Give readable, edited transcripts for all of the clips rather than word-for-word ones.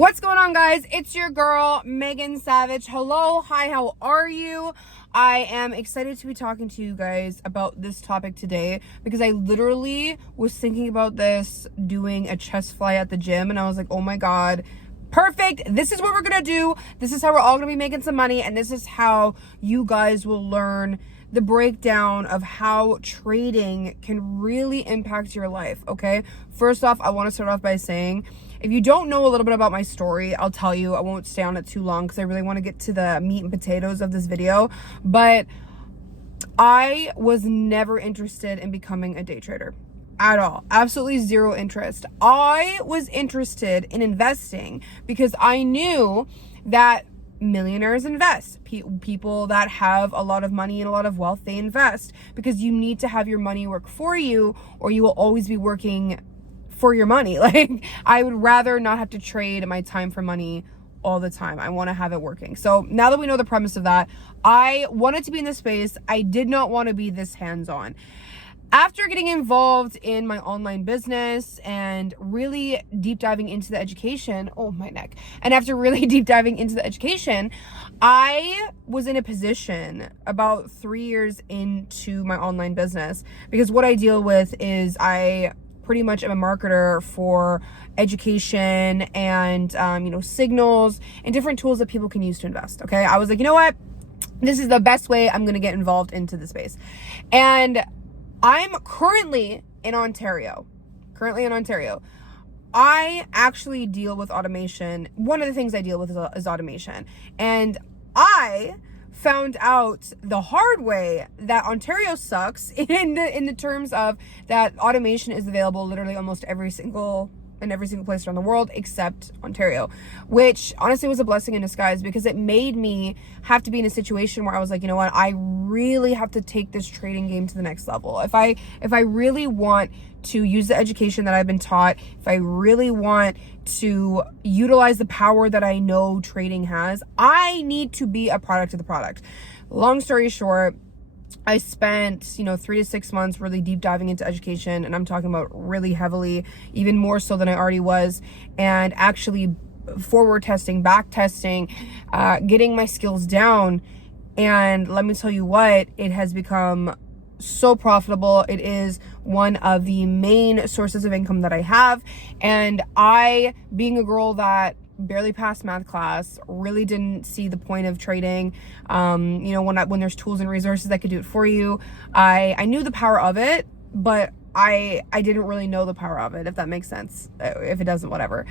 What's going on, guys? It's your girl, Megan Savage. Hello, hi, how are you? I am excited to be talking to you guys about this topic today because I literally was thinking about this doing a chest fly at the gym, and I was like, oh my God, perfect. This is what we're gonna do. This is how we're all gonna be making some money, and this is how you guys will learn the breakdown of how trading can really impact your life, okay? First off, I want to start off by saying, if you don't know a little bit about my story, I'll tell you. I won't stay on it too long because I really want to get to the meat and potatoes of this video. But I was never interested in becoming a day trader at all. Absolutely zero interest. I was interested in investing because I knew that millionaires invest. People that have a lot of money and a lot of wealth, they invest because you need to have your money work for you, or you will always be working for your money. Like, I would rather not have to trade my time for money all the time. I want to have it working. So now that we know the premise of that, I wanted to be in this space. I did not want to be this hands-on. After getting involved in my online business and really deep diving into the education, and after really deep diving into the education, I was in a position about 3 years into my online business, because what I deal with is I pretty much am a marketer for education and, signals and different tools that people can use to invest. Okay. I was like, you know what? This is the best way I'm going to get involved into the space. And I'm currently in Ontario. I actually deal with automation. One of the things I deal with is automation. And I found out the hard way that Ontario sucks in the terms of that automation is available literally almost every single place around the world except Ontario, which honestly was a blessing in disguise because it made me have to be in a situation where I was like, you know what, I really have to take this trading game to the next level. If I really want to use the education that I've been taught, if I really want to utilize the power that I know trading has, I need to be a product of the product. Long story short, I spent, 3 to 6 months really deep diving into education, and I'm talking about really heavily, even more so than I already was, and actually forward testing, back testing, getting my skills down. And let me tell you what, it has become so profitable. It is one of the main sources of income that I have. And I, being a girl that barely passed math class, really didn't see the point of trading. When there's tools and resources that could do it for you, I knew the power of it, but I didn't really know the power of it, if that makes sense. If it doesn't, whatever.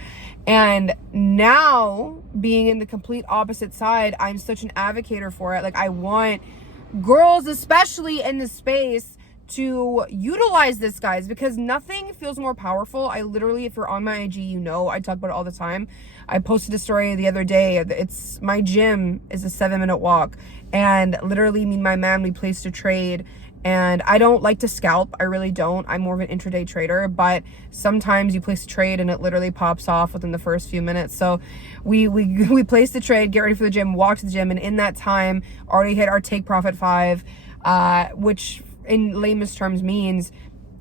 And now, being in the complete opposite side, I'm such an advocate for it. Like, I want girls, especially in this space, to utilize this, guys, because nothing feels more powerful. I literally, if you're on my IG, I talk about it all the time. I posted a story the other day. It's my gym is a 7-minute walk, and literally me and my man, we placed a trade. And I don't like to scalp. I really don't. I'm more of an intraday trader, but sometimes you place a trade and it literally pops off within the first few minutes. So we placed the trade, get ready for the gym, walk to the gym, and in that time already hit our take profit 5, which in layman's terms means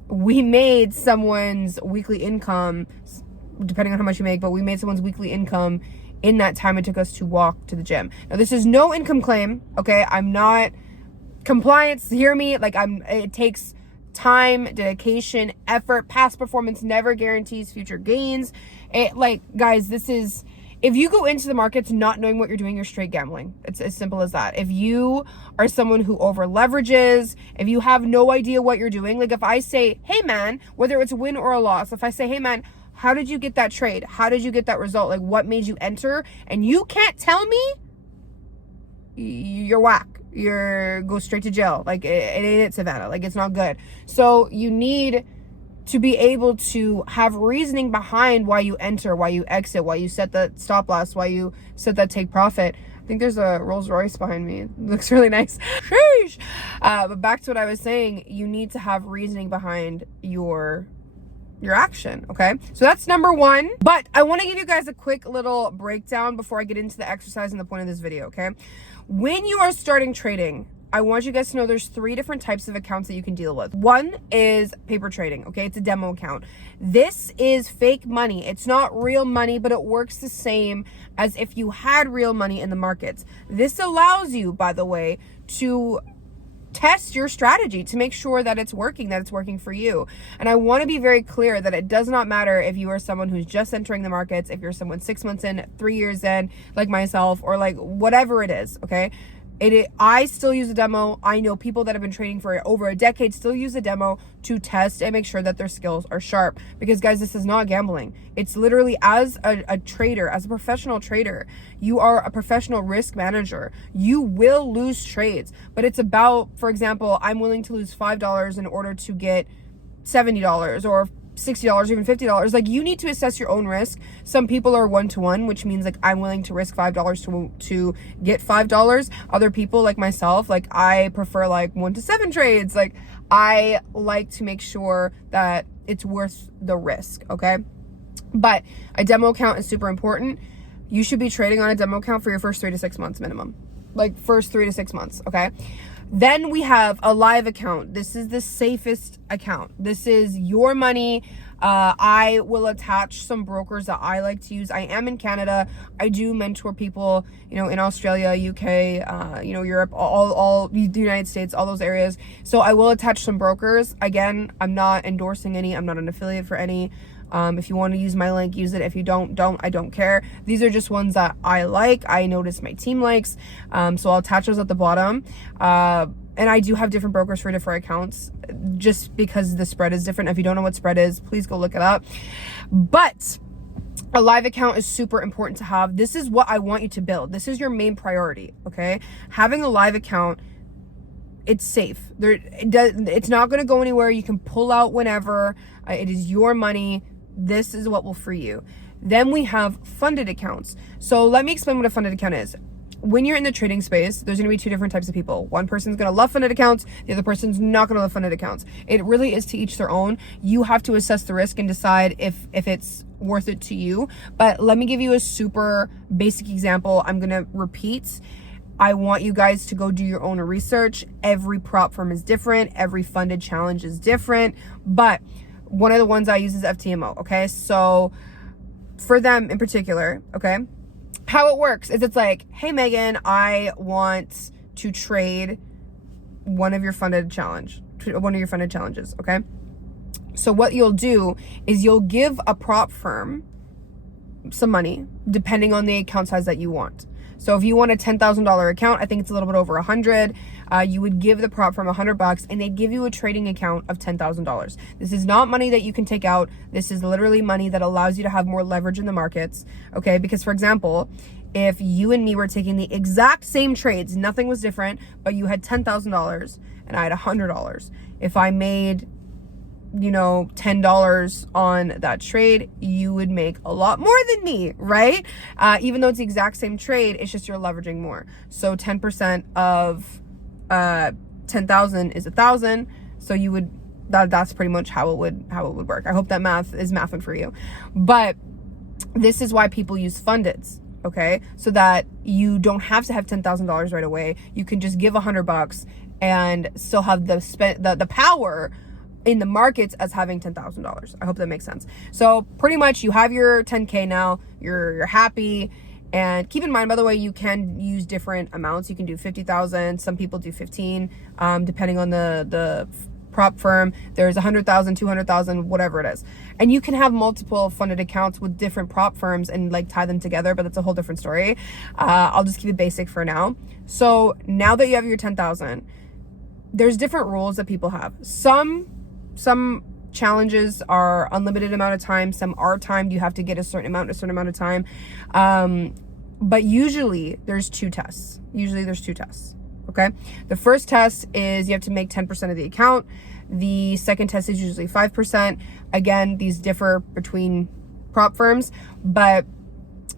we made someone's weekly income, depending on how much you make, but we made someone's weekly income in that time it took us to walk to the gym. Now, this is no income claim, okay? I'm not compliance, hear me. It takes time, dedication, effort. Past performance never guarantees future gains. Guys, if you go into the markets not knowing what you're doing, you're straight gambling. It's as simple as that. If you are someone who over leverages, if you have no idea what you're doing, like if I say, hey man, whether it's a win or a loss, if I say, hey man, how did you get that trade? How did you get that result? Like, what made you enter? And you can't tell me, you're whack. Go straight to jail. Like, it ain't it, Savannah. Like, it's not good. So you need to be able to have reasoning behind why you enter, why you exit, why you set that stop loss, why you set that take profit. I think there's a Rolls Royce behind me. It looks really nice. Sheesh. But back to what I was saying, you need to have reasoning behind your action. Okay, so that's number one. But I want to give you guys a quick little breakdown before I get into the exercise and the point of this video. Okay, when you are starting trading, I want you guys to know there's 3 different types of accounts that you can deal with. One is paper trading, okay? It's a demo account. This is fake money. It's not real money, but it works the same as if you had real money in the markets. This allows you, by the way, to test your strategy to make sure that it's working for you. And I want to be very clear that it does not matter if you are someone who's just entering the markets, if you're someone 6 months in, 3 years in, like myself, or like whatever it is, okay? I still use a demo. I know people that have been trading for over a decade still use a demo to test and make sure that their skills are sharp. Because guys, this is not gambling. It's literally, as a trader, as a professional trader, you are a professional risk manager. You will lose trades, but it's about, for example, I'm willing to lose $5 in order to get $70 or $60, even $50. Like, you need to assess your own risk. Some people are 1-to-1, which means like I'm willing to risk $5 to get $5. Other people, like myself, like I prefer like 1-to-7 trades. Like, I like to make sure that it's worth the risk, okay? But a demo account is super important. You should be trading on a demo account for your first 3 to 6 months minimum. Like, first 3 to 6 months, okay? Then we have a live account. This is the safest account. This is your money. I will attach some brokers that I like to use. I am in Canada. I do mentor people, in Australia, UK, Europe, all the United States, all those areas. So I will attach some brokers. Again, I'm not endorsing any. I'm not an affiliate for any. If you want to use my link, use it. If you don't, I don't care. These are just ones that I like. I notice my team likes. So I'll attach those at the bottom. And I do have different brokers for different accounts just because the spread is different. If you don't know what spread is, please go look it up. But a live account is super important to have. This is what I want you to build. This is your main priority, okay? Having a live account, it's safe. It's not going to go anywhere. You can pull out whenever. It is your money. This is what will free you. Then we have funded accounts. So let me explain what a funded account is. When you're in the trading space, there's going to be 2 different types of people. One person's going to love funded accounts. The other person's not going to love funded accounts. It really is to each their own. You have to assess the risk and decide if it's worth it to you. But let me give you a super basic example. I'm going to repeat. I want you guys to go do your own research. Every prop firm is different. Every funded challenge is different. But one of the ones I use is FTMO, okay? So for them in particular, okay, how it works is it's like, hey, Megan, I want to trade one of your funded challenges, okay? So what you'll do is you'll give a prop firm some money depending on the account size that you want. So if you want a $10,000 account, I think it's a little bit over 100. You would give the prop firm $100 and they'd give you a trading account of $10,000. This is not money that you can take out. This is literally money that allows you to have more leverage in the markets. Okay. Because for example, if you and me were taking the exact same trades, nothing was different, but you had $10,000 and I had $100. If I made $10 on that trade, you would make a lot more than me, right? Even though it's the exact same trade, it's just you're leveraging more. So 10% of 10,000 is 1,000. So you would, that's pretty much how it would work. I hope that math is mathing for you. But this is why people use fundeds, okay? So that you don't have to have $10,000 right away. You can just give $100 and still have the power in the markets as having $10,000. I hope that makes sense. So pretty much you have your 10K now, you're happy. And keep in mind, by the way, you can use different amounts. You can do 50,000. Some people do 15, depending on the prop firm. There's 100,000, 200,000, whatever it is. And you can have multiple funded accounts with different prop firms and like tie them together, but that's a whole different story. I'll just keep it basic for now. So now that you have your 10,000, there's different rules that people have. Some challenges are unlimited amount of time. Some are timed. You have to get a certain amount of time. But usually there's 2 tests. Okay. The first test is you have to make 10% of the account. The second test is usually 5%. Again, these differ between prop firms, but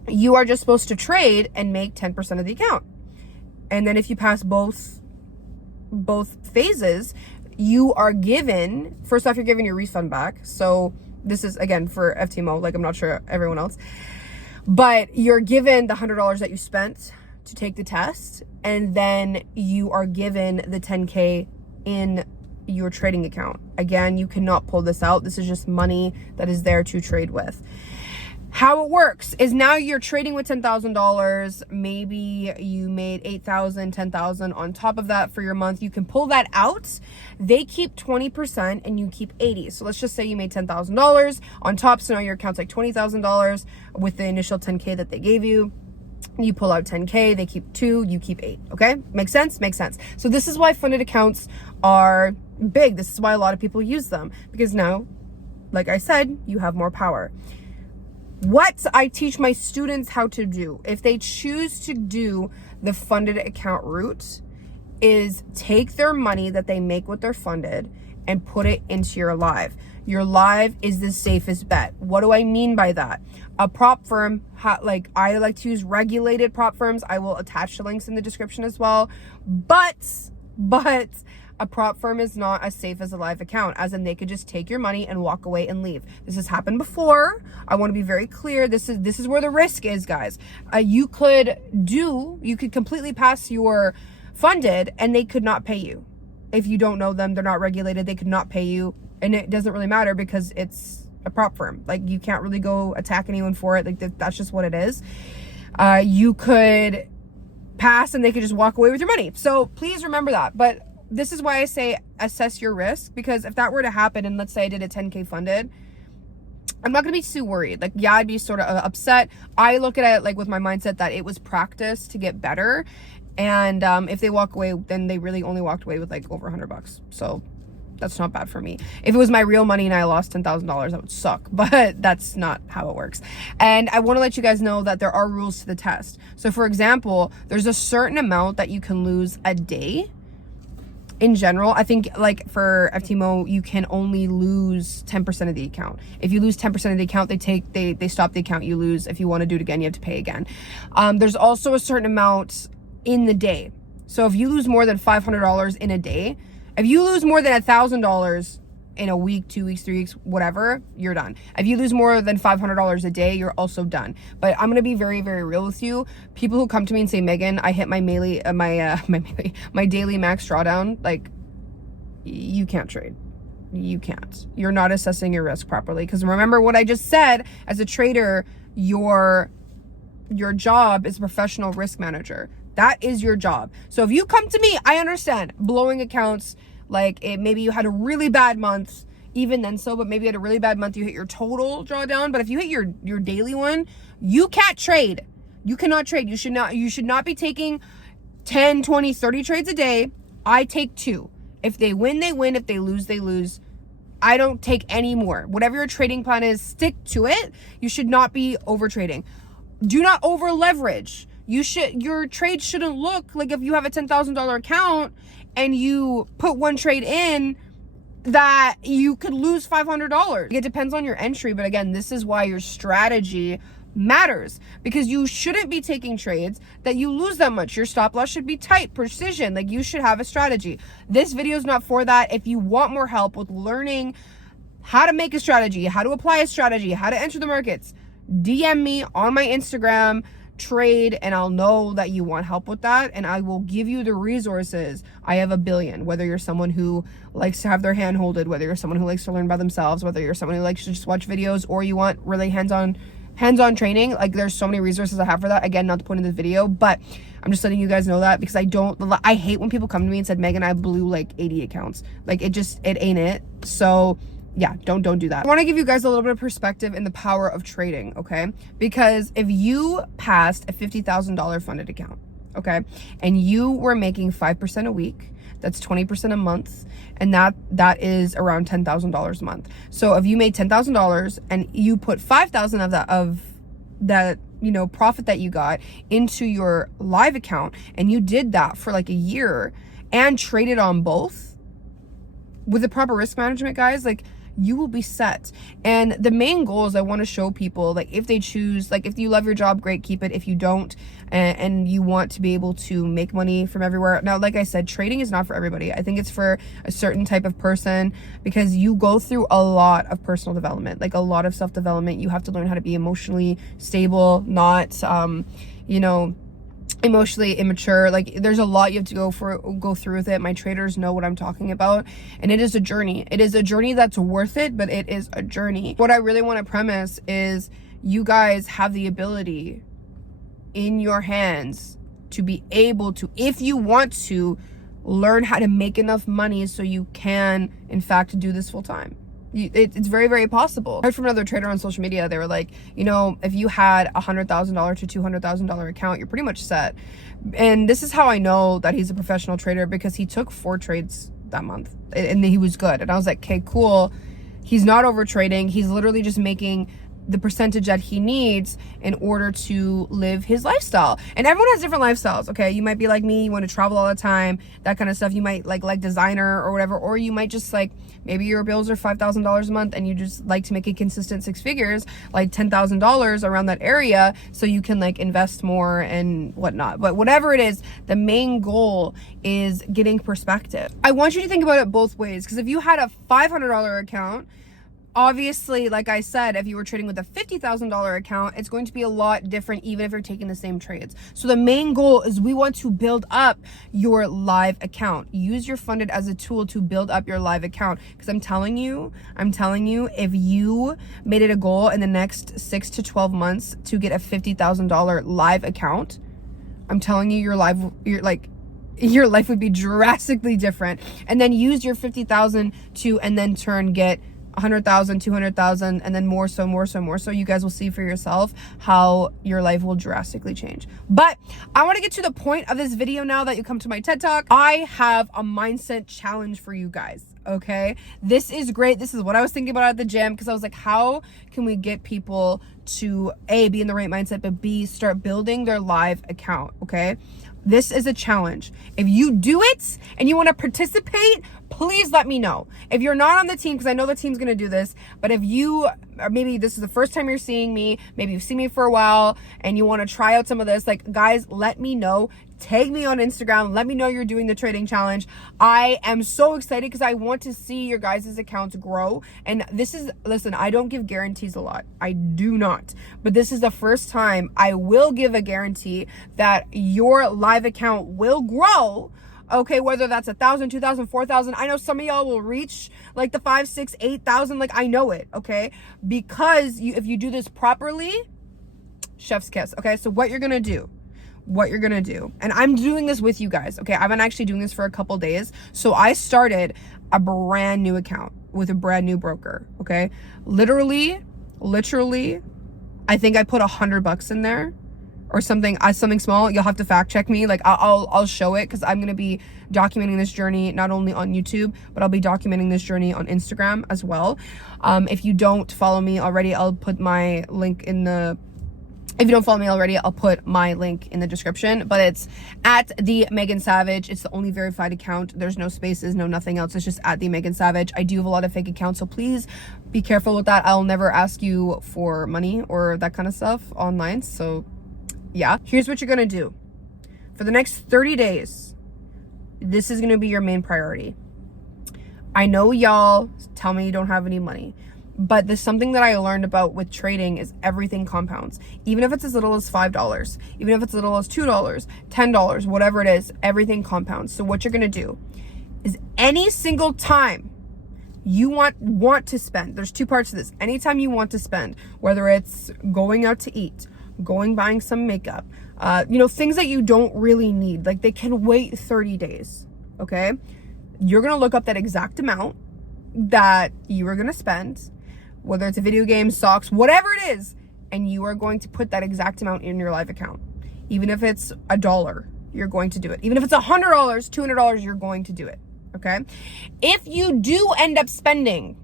you are just supposed to trade and make 10% of the account. And then if you pass both phases, you are given, first off, you're given your refund back. So this is, again, for FTMO, like I'm not sure everyone else, but you're given the $100 that you spent to take the test, and then you are given the 10K in your trading account. Again, you cannot pull this out. This is just money that is there to trade with. How it works is now you're trading with $10,000. Maybe you made $8,000, $10,000 on top of that for your month. You can pull that out. They keep 20% and you keep 80%. So let's just say you made $10,000 on top. So now your account's like $20,000 with the initial 10K that they gave you. You pull out 10K, they keep 2, you keep 8. Okay? Makes sense? Makes sense. So this is why funded accounts are big. This is why a lot of people use them, because now, like I said, you have more power. What I teach my students how to do, if they choose to do the funded account route, is take their money that they make with their funded and put it into your live. Your live is the safest bet. What do I mean by that? A prop firm, like I like to use regulated prop firms. I will attach the links in the description as well. But a prop firm is not as safe as a live account, as in they could just take your money and walk away and leave. This has happened before. I want to be very clear. This is where the risk is, guys. You could completely pass your funded and they could not pay you. If you don't know them, they're not regulated, they could not pay you. And it doesn't really matter because it's a prop firm. Like, you can't really go attack anyone for it. Like, that's just what it is. You could pass and they could just walk away with your money. So please remember that. But this is why I say assess your risk, because if that were to happen and let's say I did a 10K funded, I'm not going to be too worried. Like, yeah, I'd be sort of upset. I look at it like with my mindset that it was practice to get better. And if they walk away, then they really only walked away with like over $100. So that's not bad for me. If it was my real money and I lost $10,000, that would suck, but that's not how it works. And I want to let you guys know that there are rules to the test. So for example, there's a certain amount that you can lose a day. In general, I think like for FTMO, you can only lose 10% of the account. If you lose 10% of the account, they stop the account, you lose. If you want to do it again, you have to pay again. There's also a certain amount in the day. So if you lose more than $500 in a day, if you lose more than $1,000 in a week, 2 weeks, 3 weeks, whatever, you're done. If you lose more than $500 a day, you're also done. But I'm gonna be very, very real with you. People who come to me and say, Megan, I hit my my daily max drawdown, like, you can't trade. You can't. You're not assessing your risk properly. Because remember what I just said, as a trader, your job is professional risk manager. That is your job. So if you come to me, I understand blowing accounts, like maybe you had a really bad month, even then so, but maybe you had a really bad month, you hit your total drawdown. But if you hit your daily one, you can't trade. You cannot trade. You should not be taking 10, 20, 30 trades a day. I take 2. If they win, they win. If they lose, they lose. I don't take any more. Whatever your trading plan is, stick to it. You should not be over trading. Do not over leverage. Your trade shouldn't look like, if you have a $10,000 account and you put one trade in, that you could lose $500. It depends on your entry, but again, this is why your strategy matters, because you shouldn't be taking trades that you lose that much. Your stop loss should be tight, precision. Like, you should have a strategy. This video is not for that. If you want more help with learning how to make a strategy, how to apply a strategy, how to enter the markets, DM me on my Instagram, trade, and I'll know that you want help with that, and I will give you the resources. I have a billion. Whether you're someone who likes to have their hand holded, whether you're someone who likes to learn by themselves, whether you're someone who likes to just watch videos, or you want really hands-on training, like, there's so many resources I have for that. Again, not the point of the video, but I'm just letting you guys know that, because I hate when people come to me and said, Megan, I blew like 80 accounts. Like, it ain't it. So yeah, don't do that. I want to give you guys a little bit of perspective in the power of trading, okay? Because if you passed a $50,000 funded account, okay, and you were making 5% a week, that's 20% a month, and that is around $10,000 a month. So if you made $10,000 and you put 5,000 of that profit that you got into your live account, and you did that for like a year and traded on both with the proper risk management, guys, like, you will be set. And the main goal is I want to show people, like, if they choose, like, if you love your job, great, keep it. If you don't, and you want to be able to make money from everywhere. Now, like I said, trading is not for everybody. I think it's for a certain type of person, because you go through a lot of personal development, like a lot of self-development. You have to learn how to be emotionally stable, not, emotionally immature. Like, there's a lot you have to go through with it. My traders know what I'm talking about, and it is a journey. It is a journey that's worth it, but it is a journey. What I really want to premise is you guys have the ability in your hands to be able to, if you want to, learn how to make enough money so you can in fact do this full time. It's very, very possible. I heard from another trader on social media. They were like, you know, if you had $100,000 to $200,000 account, you're pretty much set. And this is how I know that he's a professional trader, because he took 4 trades that month and he was good. And I was like, okay, cool. He's not over trading. He's literally just making the percentage that he needs in order to live his lifestyle. And everyone has different lifestyles. Okay, you might be like me, you want to travel all the time, that kind of stuff. You might like designer or whatever, or you might just like, maybe your bills are $5,000 a month and you just like to make a consistent 6 figures, like $10,000 around that area, so you can like invest more and whatnot. But whatever it is, the main goal is getting perspective. I want you to think about it both ways, because if you had a $500 account, obviously, like I said, if you were trading with a $50,000 account, it's going to be a lot different, even if you're taking the same trades. So the main goal is we want to build up your live account. Use your funded as a tool to build up your live account. Because I'm telling you, if you made it a goal in the next 6 to 12 months to get a $50,000 live account, I'm telling you, your life would be drastically different. And then use your 50,000 to, and then get 100,000, 200,000, and then more so. You guys will see for yourself how your life will drastically change. But I want to get to the point of this video now that you come to my TED Talk. I have a mindset challenge for you guys. Okay, this is great. This is what I was thinking about at the gym, because I was like, how can we get people to A, be in the right mindset, but B, start building their live account? Okay, this is a challenge. If you do it and you want to participate, please let me know. If you're not on the team, because I know the team's going to do this, but if you, or maybe this is the first time you're seeing me, maybe you've seen me for a while and you want to try out some of this, like, guys, let me know. Tag me on Instagram. Let me know you're doing the trading challenge. I am so excited because I want to see your guys' accounts grow. And this is, listen, I don't give guarantees a lot. I do not. But this is the first time I will give a guarantee that your live account will grow. Okay, whether that's 1,000, 2,000, 4,000. I know some of y'all will reach like the 5, 6, 8,000. Like, I know it, okay? Because if you do this properly, chef's kiss. Okay, so what you're gonna do, and I'm doing this with you guys, okay? I've been actually doing this for a couple days. So I started a brand new account with a brand new broker, okay? Literally, I think I put $100 in there or something small. You'll have to fact check me. Like, I'll show it, because I'm going to be documenting this journey not only on YouTube, but I'll be documenting this journey on Instagram as well. If you don't follow me already, I'll put my link in the, if you don't follow me already, I'll put my link in the description. But it's at the Megan Savage. It's the only verified account. There's no spaces, no nothing else. It's just at the Megan Savage. I do have a lot of fake accounts, so please be careful with that. I'll never ask you for money or that kind of stuff online. So yeah, here's what you're gonna do. For the next 30 days, this is gonna be your main priority. I know y'all tell me you don't have any money, but there's something that I learned about with trading is everything compounds. Even if it's as little as $5, even if it's as little as $2, $10, whatever it is, everything compounds. So what you're gonna do is any single time you want to spend, there's 2 parts to this. Anytime you want to spend, whether it's going out to eat, buying some makeup, things that you don't really need, like they can wait 30 days, okay? You're gonna look up that exact amount that you are gonna spend, whether it's a video game, socks, whatever it is, and you are going to put that exact amount in your live account. Even if it's $1, you're going to do it. Even if it's $100, $200, you're going to do it, okay? If you do end up spending,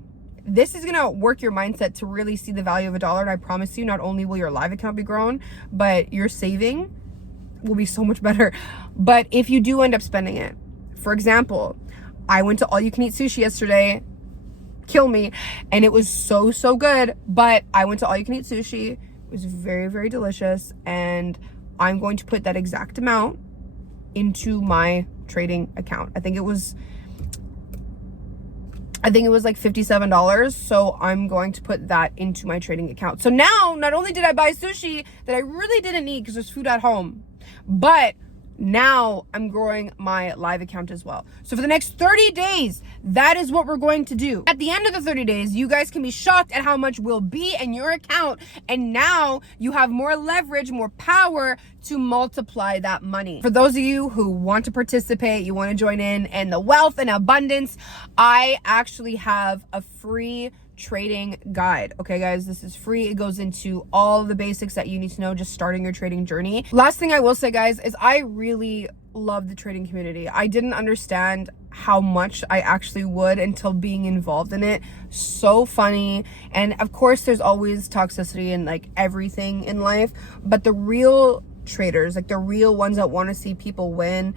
this is gonna work your mindset to really see the value of $1. And I promise you, not only will your live account be grown, but your saving will be so much better. But if you do end up spending it, for example, I went to all you can eat sushi yesterday, kill me, and it was so good. But I went to all you can eat sushi. It was very, very delicious, and I'm going to put that exact amount into my trading account. I think it was like $57. So I'm going to put that into my trading account. So now, not only did I buy sushi that I really didn't need because there's food at home, But now I'm growing my live account as well. So for the next 30 days, that is what we're going to do. At the end of the 30 days, you guys can be shocked at how much will be in your account. And now you have more leverage, more power to multiply that money. For those of you who want to participate, you want to join in and the wealth and abundance, I actually have a free trading guide. Okay, guys, this is free. It goes into all the basics that you need to know just starting your trading journey. Last thing I will say, guys, is I really love the trading community. I didn't understand how much I actually would until being involved in it. So funny. And of course, there's always toxicity in like everything in life, but the real traders, like the real ones that want to see people win,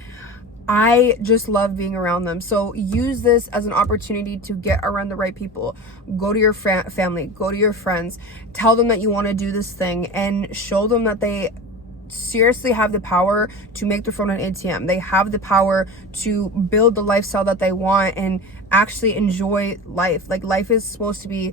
I just love being around them. So use this as an opportunity to get around the right people. Go to your family, go to your friends, tell them that you want to do this thing and show them that they seriously have the power to make their phone an ATM. They have the power to build the lifestyle that they want and actually enjoy life. Like life is supposed to be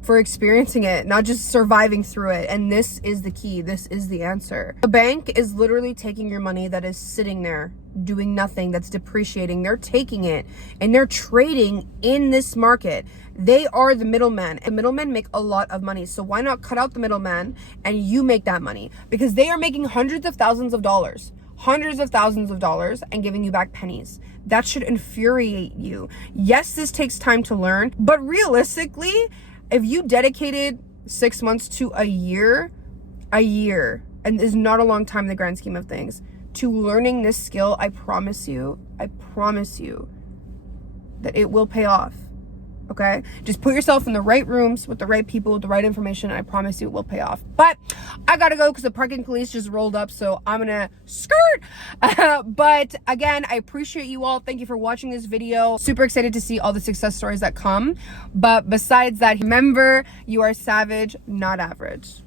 for experiencing it, not just surviving through it. And this is the key. This is the answer. The bank is literally taking your money that is sitting there doing nothing, that's depreciating. They're taking it and they're trading in this market. They are the middleman. The middlemen make a lot of money. So why not cut out the middleman and you make that money? Because they are making hundreds of thousands of dollars and giving you back pennies. That should infuriate you. Yes, this takes time to learn, but realistically, if you dedicated 6 months to a year, and is not a long time in the grand scheme of things, to learning this skill, I promise you that it will pay off. Okay? Just put yourself in the right rooms with the right people, with the right information, and I promise you it will pay off. But I gotta go because the parking police just rolled up, so I'm gonna skirt. But again, I appreciate you all. Thank you for watching this video. Super excited to see all the success stories that come. But besides that, remember, you are savage, not average.